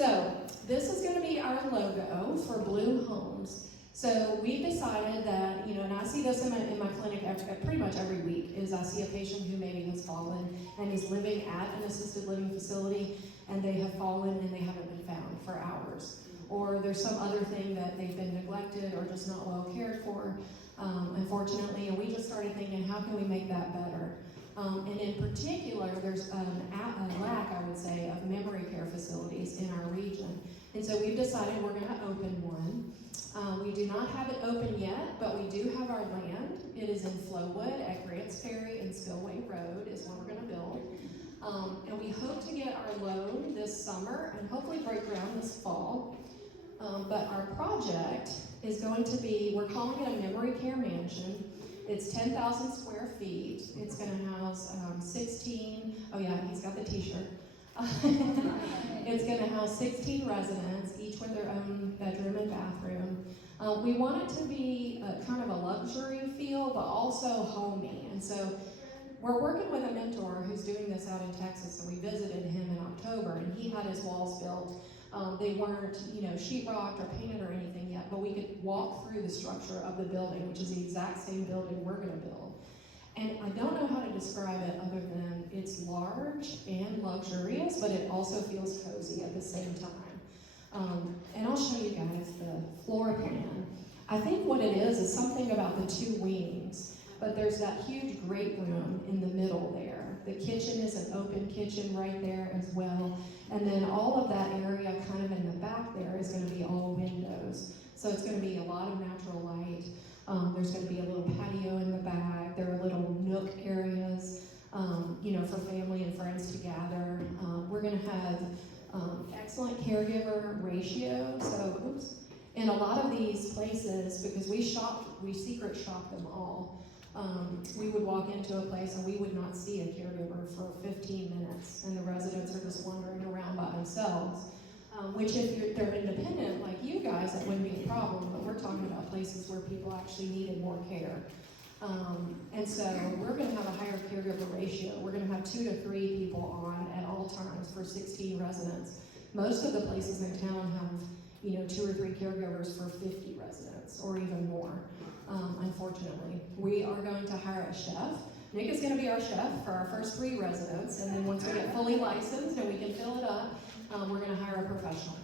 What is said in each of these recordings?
So this is going to be our logo for Blue Homes. So we decided that, and I see this in my clinic pretty much every week, is I see a patient who maybe has fallen and is living at an assisted living facility, and they have fallen and they haven't been found for hours. Or there's some other thing that they've been neglected or just not well cared for, unfortunately, and we just started thinking, how can we make that better? And in particular, there's a lack, I would say, of memory care facilities in our region. And so we've decided we're going to open one. We do not have it open yet, but we do have our land. It is in Flowood at Grants Ferry and Spillway Road is where we're going to build. And we hope to get our loan this summer and hopefully break ground this fall. But our project is going to be, we're calling it a memory care mansion. It's 10,000 square feet. It's going to house 16, oh yeah, he's got the t-shirt. It's going to house 16 residents, each with their own bedroom and bathroom. We want it to be kind of a luxury feel, but also homey. And so we're working with a mentor who's doing this out in Texas, and we visited him in October, and he had his walls built. They weren't, sheetrocked or painted or anything yet, but we could walk through the structure of the building, which is the exact same building we're going to build. And I don't know how to describe it other than it's large and luxurious, but it also feels cozy at the same time. And I'll show you guys the floor plan. I think what it is something about the two wings, but there's that huge great room in the middle there. The kitchen is an open kitchen right there as well. And then all of that area kind of in the back there is going to be all windows. So it's going to be a lot of natural light. There's going to be a little patio in the back. There are little nook areas, for family and friends to gather. We're going to have excellent caregiver ratio. So, in a lot of these places, because we secret shop them all, we would walk into a place and we would not see a caregiver for 15 minutes, and the residents are just wandering around by themselves. Which if they're independent like you guys, that wouldn't be a problem, but we're talking about places where people actually needed more care. And so we're going to have a higher caregiver ratio. We're going to have 2 to 3 people on at all times for 16 residents. Most of the places in town have, 2 or 3 caregivers for 50 residents or even more, unfortunately. We are going to hire a chef. Nick is going to be our chef for our first 3 residents, and then once we get fully licensed and we can fill it up, we're going to hire a professional.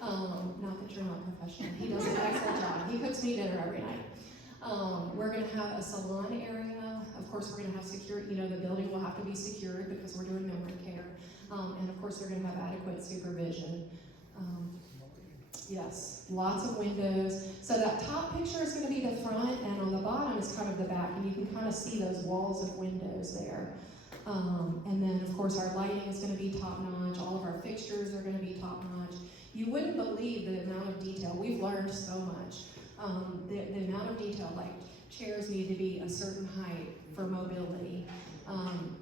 Not that you're not professional. He does an excellent job. He cooks me dinner every night. We're going to have a salon area. Of course, we're going to have security. The building will have to be secured because we're doing memory care. And of course, they're going to have adequate supervision. Yes, lots of windows. So that top picture is going to be the front, and on the bottom is kind of the back, and you can kind of see those walls of windows there. And then, of course, our lighting is going to be top-notch. All of our fixtures are going to be top-notch. You wouldn't believe the amount of detail. We've learned so much. The amount of detail, like chairs need to be a certain height for mobility.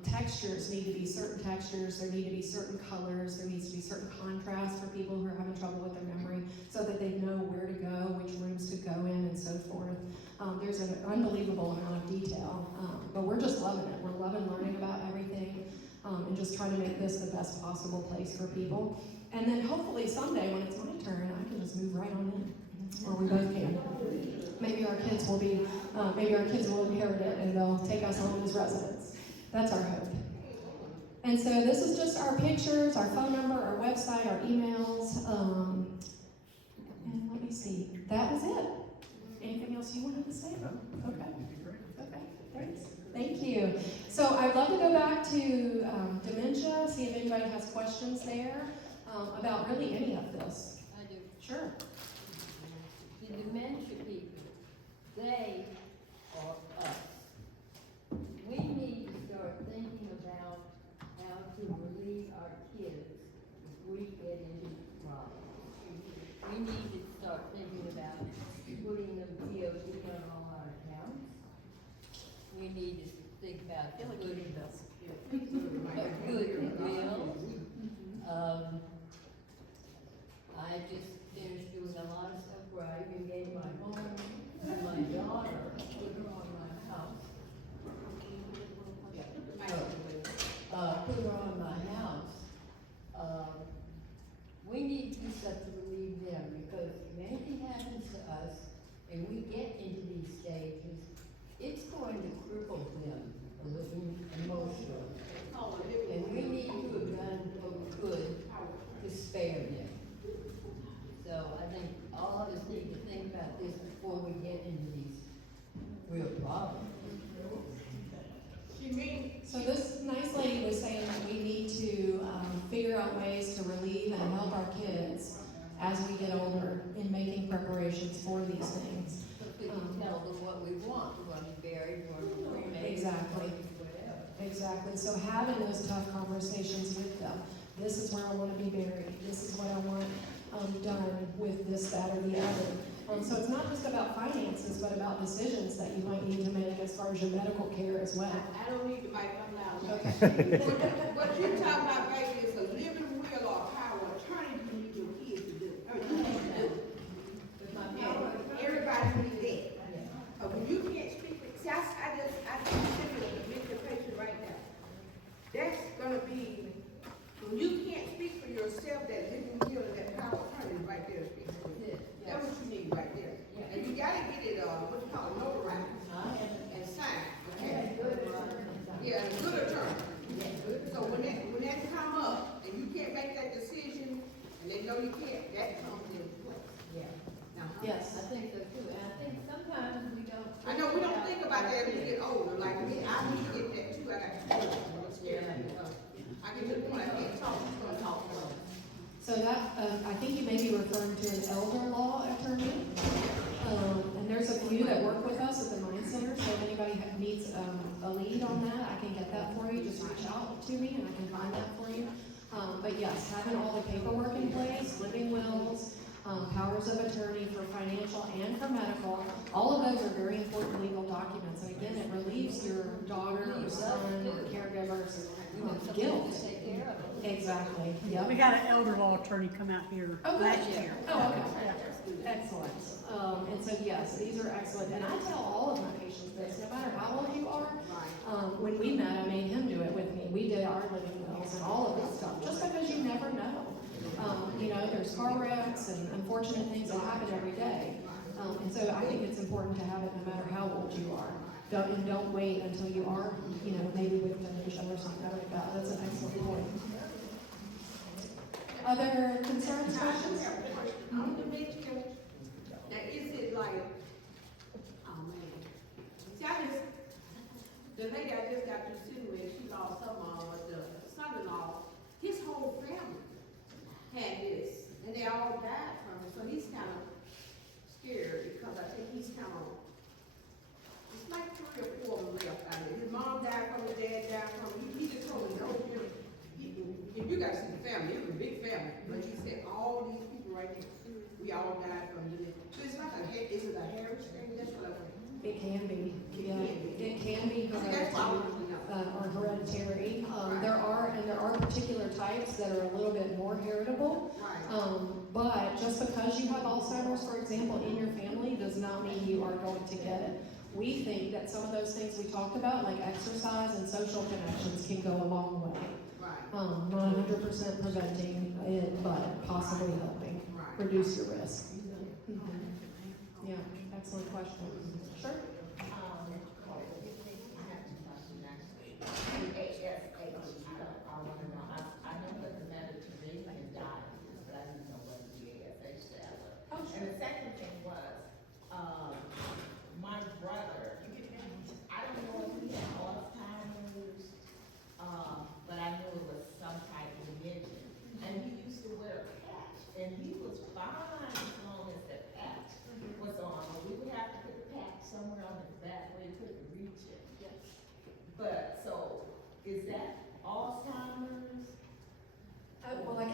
Textures need to be certain textures. There need to be certain colors. There needs to be certain contrast for people who are having trouble with their memory so that they know where to go, which rooms to go in, and so forth. There's an unbelievable amount of detail, but we're just loving it. We're loving learning about everything and just trying to make this the best possible place for people. And then hopefully someday when it's my turn, I can just move right on in, or we both can. Maybe our kids will inherit it and they'll take us on as residents. That's our hope. And so this is just our pictures, our phone number, our website, our emails. And let me see. That was it. Anything else you wanted to say? No. Okay. Okay, thanks. Thank you. So I'd love to go back to dementia, see if anybody has questions there about really any of this. I do. Sure. The dementia people, they are us. We need to start thinking about how to relieve our kids if we get into problems. We need to start thinking about putting them DOT on all our accounts. We need to think about putting a good will. I just finished doing a lot of stuff where I even gave my home to my daughter, put her on my house. out ways to relieve and help our kids as we get older in making preparations for these things. So we can tell them what we want, we want to be buried, we want to be cremated. Exactly. Whatever. Exactly. So having those tough conversations with them. This is where I want to be buried. This is what I want done with this, that, or the other. So it's not just about finances, but about decisions that you might need to make as far as your medical care as well. I don't need to make them loud. Okay. What you're talking about, baby, is a living will or power of attorney you need your kids to do. Or you need to do. With my power of attorney. Everybody needs that. When you can't speak, see, I just consider a dementia patient right now. That's gonna be, when you can't speak for yourself, that living will and that power of attorney is right there to speak for you. That's what you need right there. And you gotta get it, what you call it, notarized and signed, okay? Yeah, and a good attorney. So when that come up, and you can't make that decision, and they know you can't, that comes into place. Yeah. Now, Yes. I think so too, and I think sometimes we don't. I know we don't think about that as we get older, like me, I need to get that too, I got to, I'm scared. I get to the point, I can't talk, I'm gonna talk. So that, I think you may be referring to an elder law attorney. And there's a few that work with us at the Mind Center, so if anybody needs a lead on that, I can get that for you. Just reach out to me and I can find that for you. But yes, having all the paperwork in place, living wills, powers of attorney for financial and for medical, all of those are very important legal documents. And again, it relieves your daughter or son or caregivers of guilt. To take care of it. Exactly, yep. We had an elder law attorney come out here Oh, good. last year. Oh, okay. Excellent. And so, yes, these are excellent. And I tell all of my patients this, no matter how old you are. When we met, I made him do it with me. We did our living wills and all of this stuff, just because you never know. There's car wrecks and unfortunate things that happen every day. And so I think it's important to have it no matter how old you are. Don't wait until you are, maybe with dementia or something like that. That's an excellent point. Other concerns, questions? I'm dementia. Now, is it like, oh man. See, the lady I just got through sitting with, she lost her mom, but the son-in-law, his whole family had this, and they all died from it, so he's kind of scared, because I think he's kind of, it's like 3 or 4 of them left out of it. His mom died from it, dad died from it, he just told me, no, you gotta see the family, it was a big family, but he said, all these people right here, we all died from it. So it's like is it a heritage thing? That's what I think. It can be, yeah. It can be hereditary, There are particular types that are a little bit more heritable. But just because you have Alzheimer's, for example, in your family, does not mean you are going to get it. We think that some of those things we talked about, like exercise and social connections, can go a long way. Not 100% preventing it, but possibly helping reduce your risk. Yeah, excellent question. Sure. And the second thing was, my brother, I don't know if he had Alzheimer's, but I knew it was some type of dementia. And he used to wear a patch, and he was fine as long as the patch was on. But we would have to put the patch somewhere on his back where he couldn't reach it. But, so, is that Alzheimer's? Well, like